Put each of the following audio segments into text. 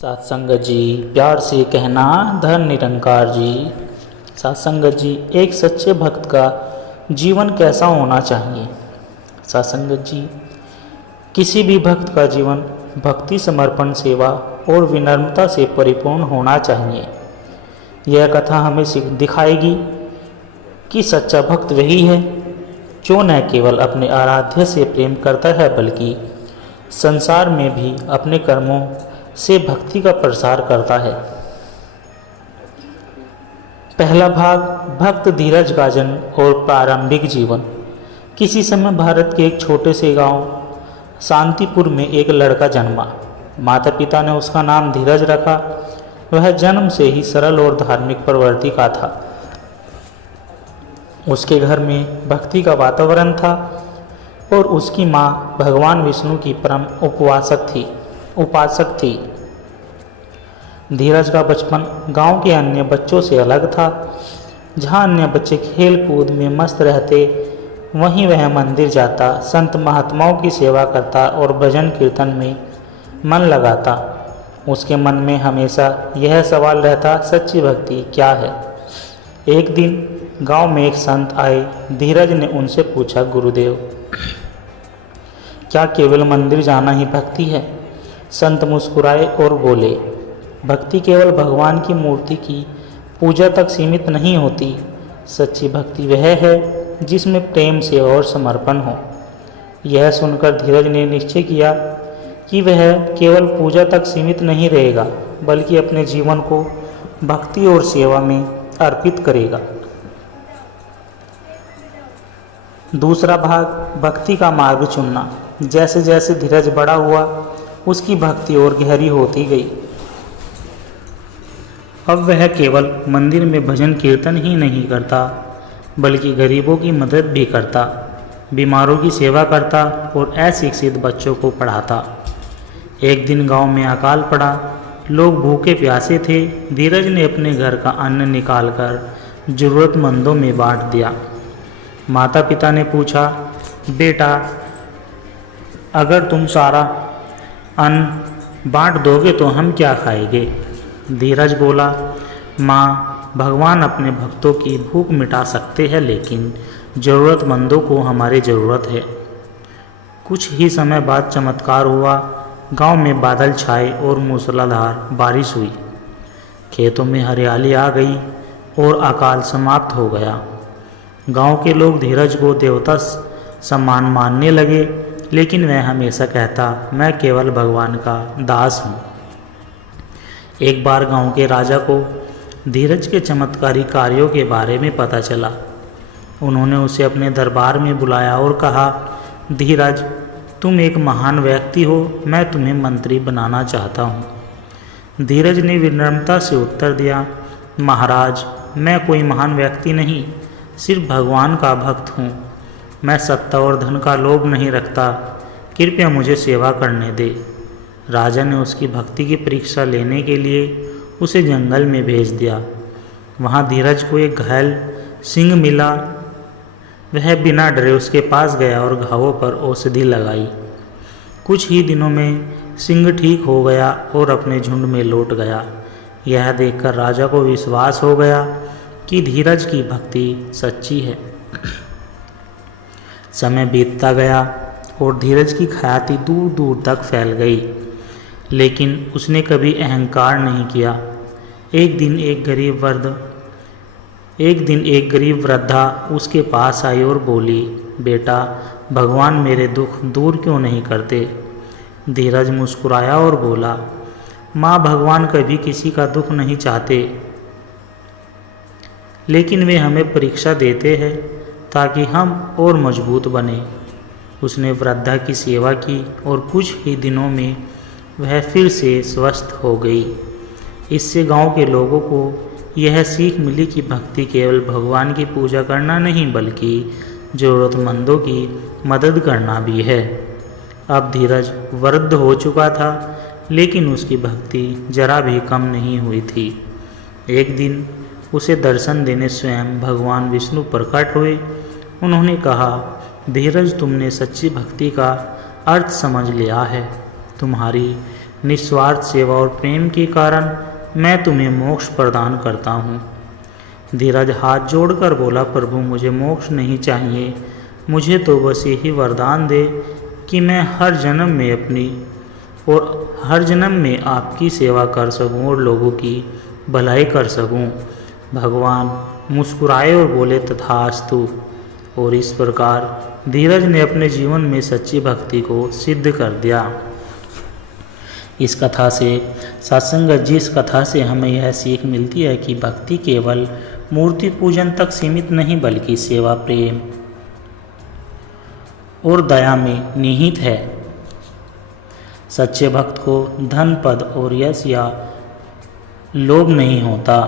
सत्संगत जी, प्यार से कहना धन निरंकार जी। सत्संगत जी, एक सच्चे भक्त का जीवन कैसा होना चाहिए? सत्संगत जी, किसी भी भक्त का जीवन भक्ति, समर्पण, सेवा और विनम्रता से परिपूर्ण होना चाहिए। यह कथा हमें दिखाएगी कि सच्चा भक्त वही है जो न केवल अपने आराध्य से प्रेम करता है बल्कि संसार में भी अपने कर्मों से भक्ति का प्रसार करता है। पहला भाग, भक्त धीरज का जन्म और प्रारंभिक जीवन। किसी समय भारत के एक छोटे से गांव शांतिपुर में एक लड़का जन्मा। माता पिता ने उसका नाम धीरज रखा। वह जन्म से ही सरल और धार्मिक प्रवृत्ति का था। उसके घर में भक्ति का वातावरण था और उसकी माँ भगवान विष्णु की परम उपासक थी। धीरज का बचपन गांव के अन्य बच्चों से अलग था। जहां अन्य बच्चे खेल कूद में मस्त रहते, वहीं वह मंदिर जाता, संत महात्माओं की सेवा करता और भजन कीर्तन में मन लगाता। उसके मन में हमेशा यह सवाल रहता, सच्ची भक्ति क्या है? एक दिन गांव में एक संत आए। धीरज ने उनसे पूछा, गुरुदेव, क्या केवल मंदिर जाना ही भक्ति है? संत मुस्कुराए और बोले, भक्ति केवल भगवान की मूर्ति की पूजा तक सीमित नहीं होती। सच्ची भक्ति वह है जिसमें प्रेम, सेवा और समर्पण हो। यह सुनकर धीरज ने निश्चय किया कि वह केवल पूजा तक सीमित नहीं रहेगा बल्कि अपने जीवन को भक्ति और सेवा में अर्पित करेगा। दूसरा भाग, भक्ति का मार्ग चुनना। जैसे जैसे धीरज बड़ा हुआ, उसकी भक्ति और गहरी होती गई। अब वह केवल मंदिर में भजन कीर्तन ही नहीं करता बल्कि गरीबों की मदद भी करता, बीमारों की सेवा करता और अशिक्षित बच्चों को पढ़ाता। एक दिन गांव में अकाल पड़ा। लोग भूखे प्यासे थे। धीरज ने अपने घर का अन्न निकालकर जरूरतमंदों में बांट दिया। माता पिता ने पूछा, बेटा, अगर तुम सारा अन्न बांट दोगे तो हम क्या खाएंगे? धीरज बोला, माँ, भगवान अपने भक्तों की भूख मिटा सकते हैं, लेकिन ज़रूरतमंदों को हमारी ज़रूरत है। कुछ ही समय बाद चमत्कार हुआ। गांव में बादल छाए और मूसलाधार बारिश हुई। खेतों में हरियाली आ गई और अकाल समाप्त हो गया। गांव के लोग धीरज को देवता समान मानने लगे, लेकिन वह हमेशा कहता, मैं केवल भगवान का दास हूँ। एक बार गांव के राजा को धीरज के चमत्कारी कार्यों के बारे में पता चला। उन्होंने उसे अपने दरबार में बुलाया और कहा, धीरज, तुम एक महान व्यक्ति हो, मैं तुम्हें मंत्री बनाना चाहता हूँ। धीरज ने विनम्रता से उत्तर दिया, महाराज, मैं कोई महान व्यक्ति नहीं, सिर्फ भगवान का भक्त हूँ। मैं सत्ता और धन का लोभ नहीं रखता, कृपया मुझे सेवा करने दे। राजा ने उसकी भक्ति की परीक्षा लेने के लिए उसे जंगल में भेज दिया। वहाँ धीरज को एक घायल सिंह मिला। वह बिना डरे उसके पास गया और घावों पर औषधि लगाई। कुछ ही दिनों में सिंह ठीक हो गया और अपने झुंड में लौट गया। यह देखकर राजा को विश्वास हो गया कि धीरज की भक्ति सच्ची है। समय बीतता गया और धीरज की ख्याति दूर दूर तक फैल गई, लेकिन उसने कभी अहंकार नहीं किया। एक दिन एक गरीब वृद्धा उसके पास आई और बोली, बेटा, भगवान मेरे दुख दूर क्यों नहीं करते? धीरज मुस्कुराया और बोला, माँ, भगवान कभी किसी का दुख नहीं चाहते, लेकिन वे हमें परीक्षा देते हैं ताकि हम और मजबूत बने। उसने वृद्धा की सेवा की और कुछ ही दिनों में वह फिर से स्वस्थ हो गई। इससे गांव के लोगों को यह सीख मिली कि भक्ति केवल भगवान की पूजा करना नहीं बल्कि ज़रूरतमंदों की मदद करना भी है। अब धीरज वृद्ध हो चुका था, लेकिन उसकी भक्ति जरा भी कम नहीं हुई थी। एक दिन उसे दर्शन देने स्वयं भगवान विष्णु प्रकट हुए। उन्होंने कहा, धीरज, तुमने सच्ची भक्ति का अर्थ समझ लिया है। तुम्हारी निस्वार्थ सेवा और प्रेम के कारण मैं तुम्हें मोक्ष प्रदान करता हूँ। धीरज हाथ जोड़कर बोला, प्रभु मुझे मोक्ष नहीं चाहिए, मुझे तो बस यही वरदान दे कि मैं हर जन्म में आपकी सेवा कर सकूं और लोगों की भलाई कर सकूं। भगवान मुस्कुराए और बोले, तथास्तु। और इस प्रकार धीरज ने अपने जीवन में सच्ची भक्ति को सिद्ध कर दिया। इस कथा से सत्संगत जी, इस कथा से हमें यह सीख मिलती है कि भक्ति केवल मूर्ति पूजन तक सीमित नहीं बल्कि सेवा, प्रेम और दया में निहित है। सच्चे भक्त को धन, पद और यश या लोभ नहीं होता।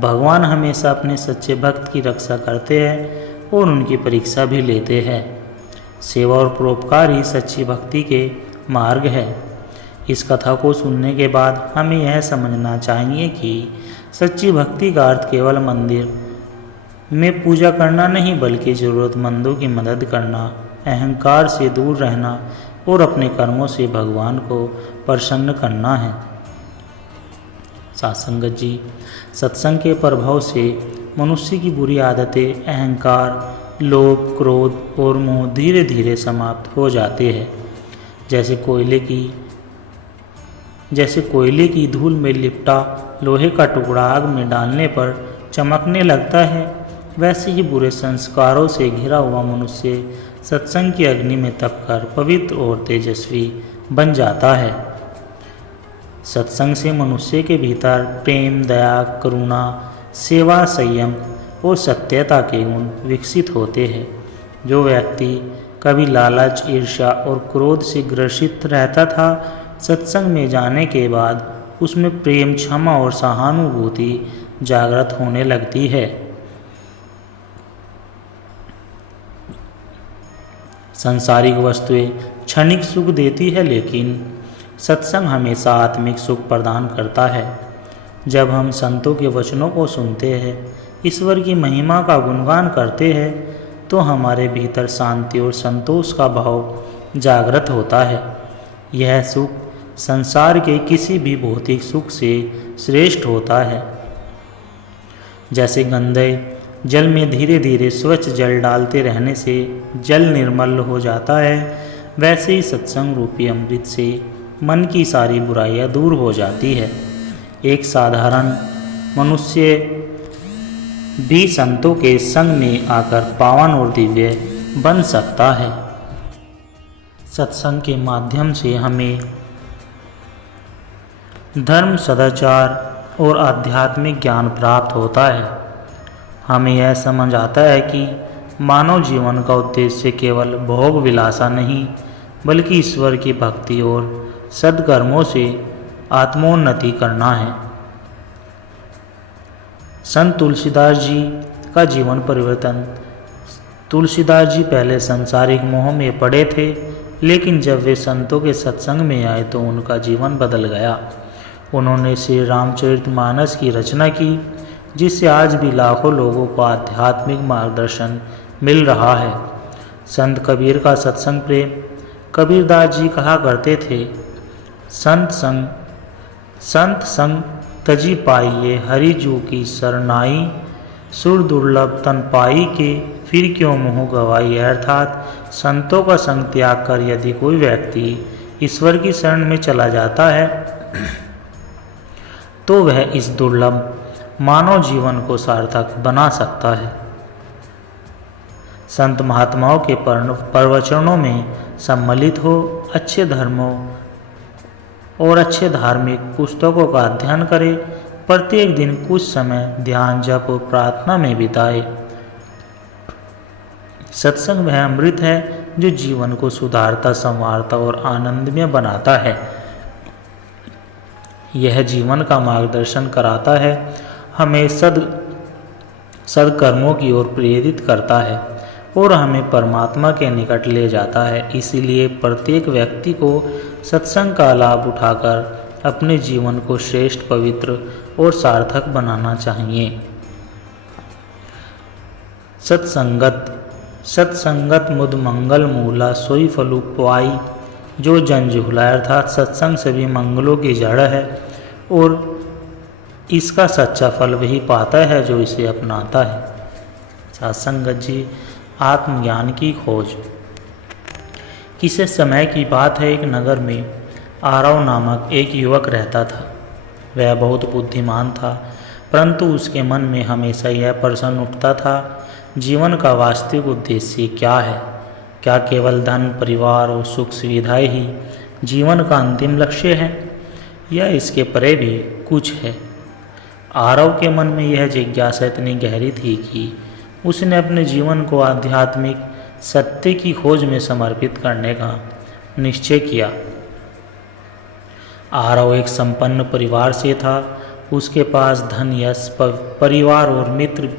भगवान हमेशा अपने सच्चे भक्त की रक्षा करते हैं और उनकी परीक्षा भी लेते हैं। सेवा और परोपकार ही सच्ची भक्ति के मार्ग है। इस कथा को सुनने के बाद हमें यह समझना चाहिए कि सच्ची भक्ति का अर्थ केवल मंदिर में पूजा करना नहीं बल्कि ज़रूरतमंदों की मदद करना, अहंकार से दूर रहना और अपने कर्मों से भगवान को प्रसन्न करना है। सत्संगत जी, सत्संग के प्रभाव से मनुष्य की बुरी आदतें, अहंकार, लोभ, क्रोध और मोह धीरे धीरे समाप्त हो जाते हैं। जैसे कोयले की धूल में लिपटा लोहे का टुकड़ा आग में डालने पर चमकने लगता है, वैसे ही बुरे संस्कारों से घिरा हुआ मनुष्य सत्संग की अग्नि में तपकर पवित्र और तेजस्वी बन जाता है। सत्संग से मनुष्य के भीतर प्रेम, दया, करुणा, सेवा, संयम और सत्यता के गुण विकसित होते हैं। जो व्यक्ति कभी लालच, ईर्ष्या और क्रोध से ग्रसित रहता था, सत्संग में जाने के बाद उसमें प्रेम, क्षमा और सहानुभूति जागृत होने लगती है। सांसारिक वस्तुएं क्षणिक सुख देती है, लेकिन सत्संग हमेशा आत्मिक सुख प्रदान करता है। जब हम संतों के वचनों को सुनते हैं, ईश्वर की महिमा का गुणगान करते हैं, तो हमारे भीतर शांति और संतोष का भाव जागृत होता है। यह सुख संसार के किसी भी भौतिक सुख से श्रेष्ठ होता है। जैसे गंदे जल में धीरे धीरे स्वच्छ जल डालते रहने से जल निर्मल हो जाता है, वैसे ही सत्संग रूपी अमृत से मन की सारी बुराइयां दूर हो जाती है। एक साधारण मनुष्य भी संतों के संग में आकर पावन और दिव्य बन सकता है। सत्संग के माध्यम से हमें धर्म, सदाचार और आध्यात्मिक ज्ञान प्राप्त होता है। हमें यह समझ आता है कि मानव जीवन का उद्देश्य केवल भोग विलासा नहीं बल्कि ईश्वर की भक्ति और सद्कर्मों से आत्मोन्नति करना है। संत तुलसीदास जी का जीवन परिवर्तन। तुलसीदास जी पहले सांसारिक मोह में पड़े थे, लेकिन जब वे संतों के सत्संग में आए तो उनका जीवन बदल गया। उन्होंने श्री रामचरितमानस की रचना की, जिससे आज भी लाखों लोगों को आध्यात्मिक मार्गदर्शन मिल रहा है। संत कबीर का सत्संग प्रेम। कबीरदास जी कहा करते थे, संत संग तजी पाइये, हरि जू की सरनाई, सुर दुर्लभ तन पाई के, फिर क्यों मोह गवाई। अर्थात संतों का संग त्याग कर यदि कोई व्यक्ति ईश्वर की शरण में चला जाता है तो वह इस दुर्लभ मानव जीवन को सार्थक बना सकता है। संत महात्माओं के प्रवचनों में सम्मिलित हो, अच्छे धर्मों और अच्छे धार्मिक पुस्तकों का अध्ययन करें, प्रत्येक दिन कुछ समय ध्यान, जप और प्रार्थना में बिताए। सत्संग वह अमृत है जो जीवन को सुधारता, संवारता और आनंदमय बनाता है। यह जीवन का मार्गदर्शन कराता है, हमें सद्कर्मों की ओर प्रेरित करता है और हमें परमात्मा के निकट ले जाता है। इसीलिए प्रत्येक व्यक्ति को सत्संग का लाभ उठाकर अपने जीवन को श्रेष्ठ, पवित्र और सार्थक बनाना चाहिए। सत्संगत मुद मंगल मूला, सोई फलु पाई, जो जन झूला अर्थात सत्संग सभी मंगलों की जड़ है और इसका सच्चा फल वही पाता है जो इसे अपनाता है। सत्संगत जी, आत्मज्ञान की खोज। किसी समय की बात है, एक नगर में आरव नामक एक युवक रहता था। वह बहुत बुद्धिमान था, परंतु उसके मन में हमेशा यह प्रश्न उठता था, जीवन का वास्तविक उद्देश्य क्या है? क्या केवल धन, परिवार और सुख सुविधाएं ही जीवन का अंतिम लक्ष्य है, या इसके परे भी कुछ है? आरव के मन में यह जिज्ञासा इतनी गहरी थी कि उसने अपने जीवन को आध्यात्मिक सत्य की खोज में समर्पित करने का निश्चय किया। आरव एक संपन्न परिवार से था। उसके पास धन, यश, परिवार और मित्र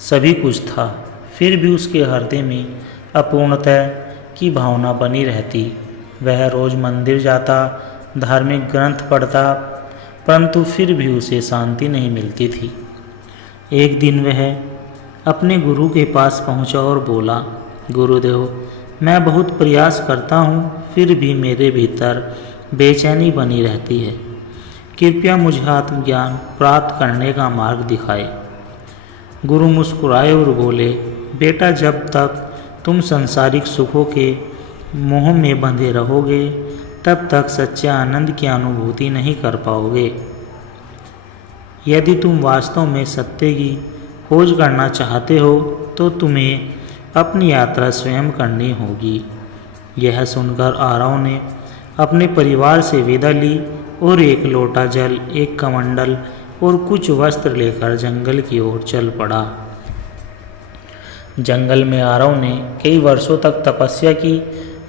सभी कुछ था। फिर भी उसके हृदय में अपूर्णता की भावना बनी रहती। वह रोज मंदिर जाता, धार्मिक ग्रंथ पढ़ता, परंतु फिर भी उसे शांति नहीं मिलती थी। एक दिन वह अपने गुरु के पास पहुंचा और बोला, गुरुदेव, मैं बहुत प्रयास करता हूँ, फिर भी मेरे भीतर बेचैनी बनी रहती है। कृपया मुझे आत्मज्ञान प्राप्त करने का मार्ग दिखाए। गुरु मुस्कुराए और बोले, बेटा, जब तक तुम सांसारिक सुखों के मोह में बंधे रहोगे, तब तक सच्चे आनंद की अनुभूति नहीं कर पाओगे। यदि तुम वास्तव में सत्य की खोज करना चाहते हो तो तुम्हें अपनी यात्रा स्वयं करनी होगी। यह सुनकर आरव ने अपने परिवार से विदा ली और एक लोटा जल, एक कमंडल और कुछ वस्त्र लेकर जंगल की ओर चल पड़ा। जंगल में आरव ने कई वर्षों तक तपस्या की।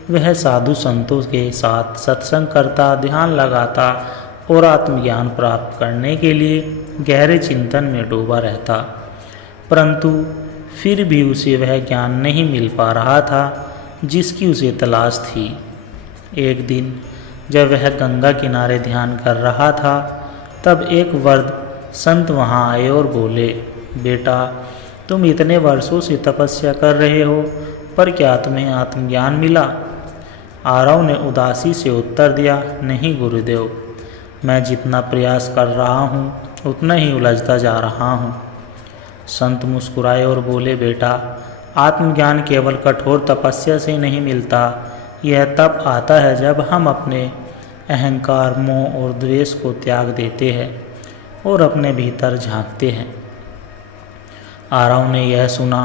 वह साधु संतों के साथ सत्संग करता, ध्यान लगाता और आत्मज्ञान प्राप्त करने के लिए गहरे चिंतन में डूबा रहता, परंतु फिर भी उसे वह ज्ञान नहीं मिल पा रहा था जिसकी उसे तलाश थी। एक दिन जब वह गंगा किनारे ध्यान कर रहा था, तब एक वृद्ध संत वहां आए और बोले, बेटा, तुम इतने वर्षों से तपस्या कर रहे हो, पर क्या तुम्हें आत्मज्ञान मिला? आरव ने उदासी से उत्तर दिया, नहीं गुरुदेव, मैं जितना प्रयास कर रहा हूँ उतना ही उलझता जा रहा हूँ। संत मुस्कुराए और बोले, बेटा, आत्मज्ञान केवल कठोर तपस्या से नहीं मिलता। यह तब आता है जब हम अपने अहंकार, मोह और द्वेष को त्याग देते हैं और अपने भीतर झांकते हैं। आरव ने यह सुना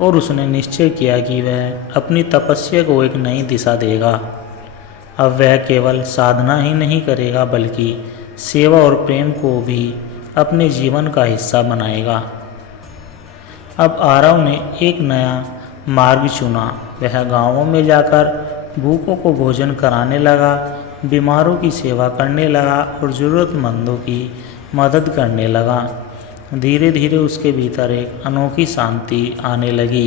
और उसने निश्चय किया कि वह अपनी तपस्या को एक नई दिशा देगा। अब वह केवल साधना ही नहीं करेगा, बल्कि सेवा और प्रेम को भी अपने जीवन का हिस्सा बनाएगा। अब आरव ने एक नया मार्ग चुना। वह गांवों में जाकर भूखों को भोजन कराने लगा, बीमारों की सेवा करने लगा और ज़रूरतमंदों की मदद करने लगा। धीरे धीरे उसके भीतर एक अनोखी शांति आने लगी।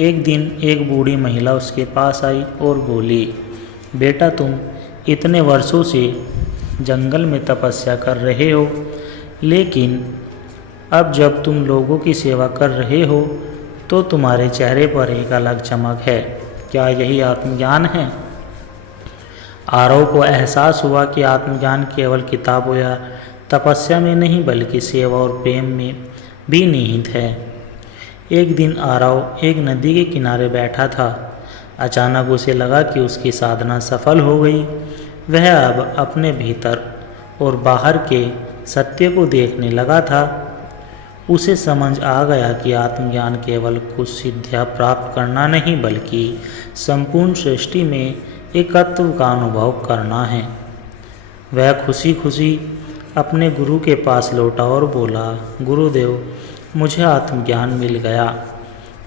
एक दिन एक बूढ़ी महिला उसके पास आई और बोली, बेटा, तुम इतने वर्षों से जंगल में तपस्या कर रहे हो, लेकिन अब जब तुम लोगों की सेवा कर रहे हो तो तुम्हारे चेहरे पर एक अलग चमक है। क्या यही आत्मज्ञान है? आरव को एहसास हुआ कि आत्मज्ञान केवल किताबों या तपस्या में नहीं, बल्कि सेवा और प्रेम में भी निहित है। एक दिन आरव एक नदी के किनारे बैठा था। अचानक उसे लगा कि उसकी साधना सफल हो गई। वह अब अपने भीतर और बाहर के सत्य को देखने लगा था। उसे समझ आ गया कि आत्मज्ञान केवल कुछ सिद्धियां प्राप्त करना नहीं, बल्कि संपूर्ण सृष्टि में एकत्व का अनुभव करना है। वह खुशी खुशी अपने गुरु के पास लौटा और बोला, गुरुदेव, मुझे आत्मज्ञान मिल गया।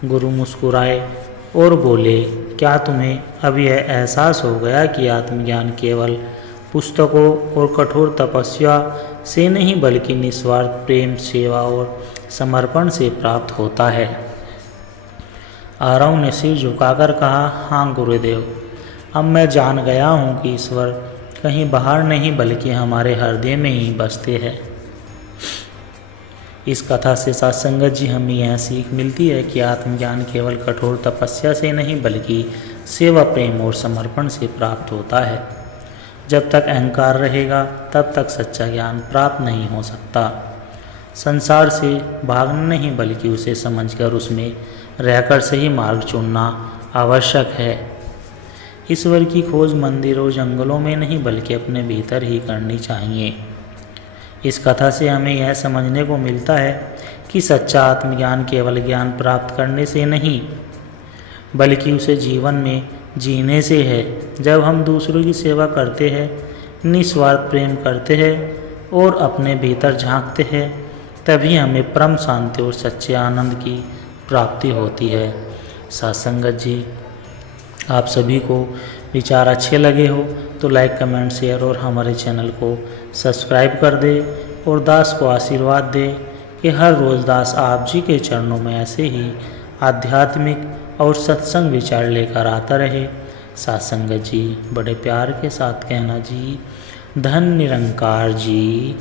गुरु मुस्कुराए और बोले, क्या तुम्हें अब यह एहसास हो गया कि आत्मज्ञान केवल पुस्तकों और कठोर तपस्या से नहीं, बल्कि निस्वार्थ प्रेम, सेवा और समर्पण से प्राप्त होता है? आरव ने सिर झुकाकर कहा, हाँ गुरुदेव, अब मैं जान गया हूँ कि ईश्वर कहीं बाहर नहीं, बल्कि हमारे हृदय में ही बसते हैं। इस कथा से सत्संगत जी हमें यह सीख मिलती है कि आत्मज्ञान केवल कठोर तपस्या से नहीं, बल्कि सेवा प्रेम और समर्पण से प्राप्त होता है। जब तक अहंकार रहेगा तब तक सच्चा ज्ञान प्राप्त नहीं हो सकता। संसार से भागना नहीं बल्कि उसे समझकर उसमें रहकर सही मार्ग चुनना आवश्यक है। ईश्वर की खोज मंदिरों जंगलों में नहीं बल्कि अपने भीतर ही करनी चाहिए। इस कथा से हमें यह समझने को मिलता है कि सच्चा आत्मज्ञान केवल ज्ञान प्राप्त करने से नहीं बल्कि उसे जीवन में जीने से है। जब हम दूसरों की सेवा करते हैं, निस्वार्थ प्रेम करते हैं और अपने भीतर झांकते हैं, तभी हमें परम शांति और सच्चे आनंद की प्राप्ति होती है। सत्संगत जी, आप सभी को विचार अच्छे लगे हो तो लाइक, कमेंट, शेयर और हमारे चैनल को सब्सक्राइब कर दे और दास को आशीर्वाद दे कि हर रोज़ दास आप जी के चरणों में ऐसे ही आध्यात्मिक और सत्संग विचार लेकर आता रहे। सत्संगत जी, बड़े प्यार के साथ कहना जी, धन निरंकार जी।